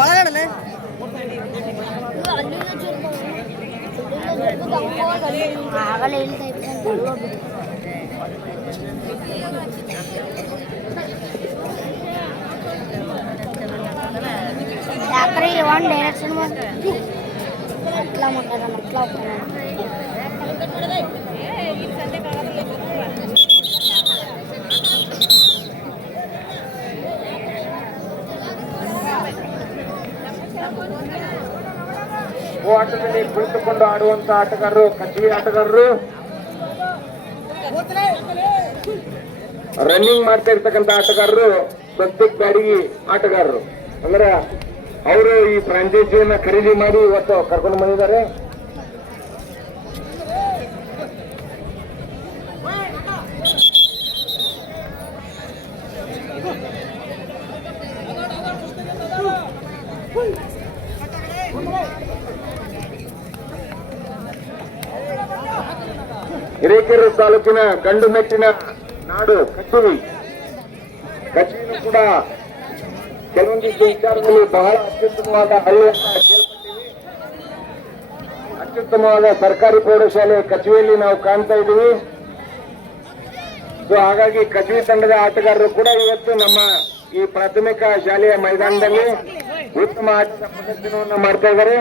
ಒಳಗಡೆ ಆಗಲೇ ಹೇಳ್ತಾ ಯಾಕ್ರೆ ಒನ್ ಡೈರೆಕ್ಷನ್ ಮಟ್ಲ ಮಾಡ್ತಾರೆ ಮಟ್ಲ ಆಟದಲ್ಲಿ ಕುಳಿತುಕೊಂಡು ಆಡುವಂತ ಆಟಗಾರರು ಕಚೇರಿ ಆಟಗಾರರು, ರನ್ನಿಂಗ್ ಮಾಡ್ತಾ ಇರ್ತಕ್ಕಂಥ ಆಟಗಾರರು ಪ್ರತ್ಯೇಕ ಬ್ಯಾಡಿಗೆ ಆಟಗಾರರು. ಅಂದ್ರೆ ಅವರು ಈ ಫ್ರಾಂಚೈಸಿಯನ್ನ ಖರೀದಿ ಮಾಡಿ ಇವತ್ತು ಕರ್ಕೊಂಡು ಬಂದಿದ್ದಾರೆ. ಹಿರೇಕೆರೆ ತಾಲೂಕಿನ ಗಂಡು ಮೆಟ್ಟಿನ ನಾಡು ಕಚೇರಿ. ಕಚೇರಿನೂ ಕೂಡ ಕೆಲವೊಂದಿಷ್ಟು ವಿಚಾರದಲ್ಲಿ ಬಹಳ ಅತ್ಯುತ್ತಮವಾದ ಹಳ್ಳಿ ಅಂತ ಕೇಳ್ಪಟ್ಟಿವಿ. ಅತ್ಯುತ್ತಮವಾದ ಸರ್ಕಾರಿ ಪ್ರೌಢಶಾಲೆ ಕಚೇರಿಯಲ್ಲಿ ನಾವು ಕಾಣ್ತಾ ಇದ್ದೀವಿ. ಸೊ ಹಾಗಾಗಿ ಕಚೇರಿ ತಂಡದ ಆಟಗಾರರು ಕೂಡ ಇವತ್ತು ನಮ್ಮ ಈ ಪ್ರಾಥಮಿಕ ಶಾಲೆಯ ಮೈದಾನದಲ್ಲಿ ಉತ್ತಮ ಆಟದ ಪ್ರದರ್ಶನವನ್ನು ಮಾಡ್ತಾ ಇದ್ದಾರೆ.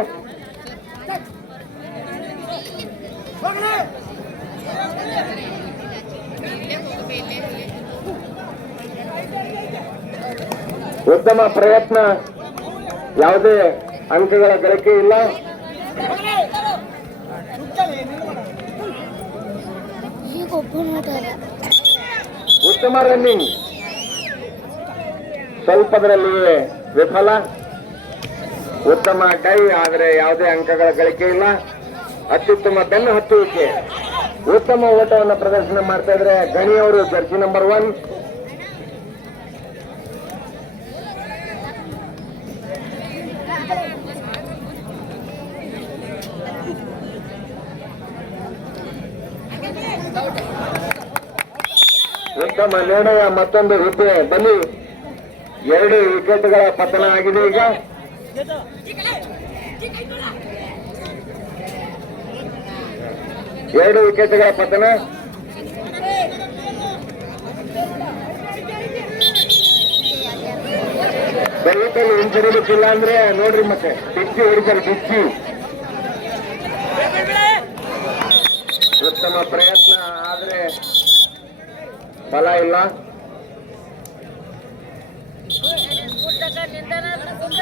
ಉತ್ತಮ ಪ್ರಯತ್ನ, ಯಾವುದೇ ಅಂಕಗಳ ಗಳಿಕೆ ಇಲ್ಲ. ಉತ್ತಮ ರನ್ನಿಂಗ್, ಸ್ವಲ್ಪದರಲ್ಲಿಯೇ ವಿಫಲ. ಉತ್ತಮ ಡೈ, ಆದರೆ ಯಾವುದೇ ಅಂಕಗಳ ಗಳಿಕೆ ಇಲ್ಲ. ಅತ್ಯುತ್ತಮ ಬೆನ್ನು ಹತ್ತುವಿಕೆ, ಉತ್ತಮ ಓಟವನ್ನು ಪ್ರದರ್ಶನ ಮಾಡ್ತಾ ಇದ್ರೆ ಗಣಿಯವರು ಜರ್ಸಿ ನಂಬರ್ 1. ಉತ್ತಮ ನಿರ್ಣಯ, ಮತ್ತೊಂದು ಹುದ್ದೆ ಬಲಿ. 2 ವಿಕೆಟ್ಗಳ ಪತನ ಆಗಿದೆ. ಈಗ 2 ವಿಕೆಟ್ಗಳ ಪತನ. ದಯವಿಟ್ಟು ಹಿಂತಿರುಗಿಲ್ಲ ಅಂದ್ರೆ ನೋಡ್ರಿ, ಮತ್ತೆ ಡಿಚ್ಚಿ ಹೊಡಿತಾರೆ, ಡಿಚ್ಚಿ. ಉತ್ತಮ ಪ್ರಯತ್ನ, ಆದ್ರೆ ಫಲ ಇಲ್ಲ.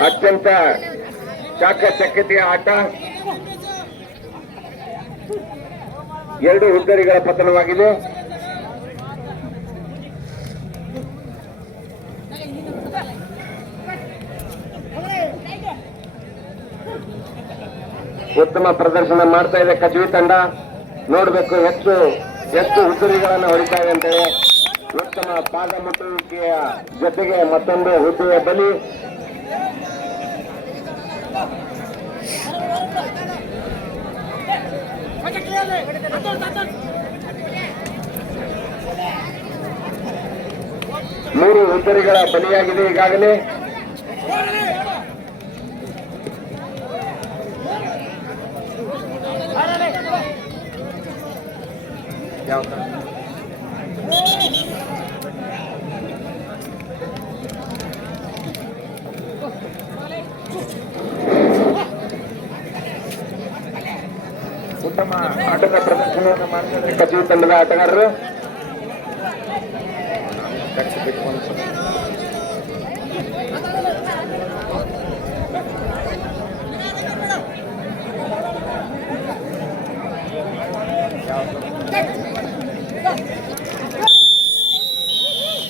ಅತ್ಯಂತ ಚಾಕಚಕ್ಯತೆಯ ಆಟ. 2 ಹುದ್ದರಿಗಳ ಪತನವಾಗಿದೆ. ಉತ್ತಮ ಪ್ರದರ್ಶನ ಮಾಡ್ತಾ ಇದೆ ಕಚೇರಿ ತಂಡ. ನೋಡ್ಬೇಕು ಎಷ್ಟು ಹುದ್ದರಿಗಳನ್ನು ಹೊಡಿತಾರೆ ಅಂತೇಳಿ. ಉತ್ತಮ ಪಾದ ಮುಟ್ಟುವಿಕೆಯ ಜೊತೆಗೆ ಮತ್ತೊಂದು ಹುದ್ದೆಯ ಬಲಿ. ಮೂರು ಹುದ್ದರಿಗಳ ಬಲಿಯಾಗಿದೆ ಈಗಾಗಲೇ. ಉತ್ತಮ ಆಟದ ಪ್ರದರ್ಶನವನ್ನು ಮಾಡ್ತಾರೆ ಕಚೇರಿ ತಂಡದ ಆಟಗಾರರು.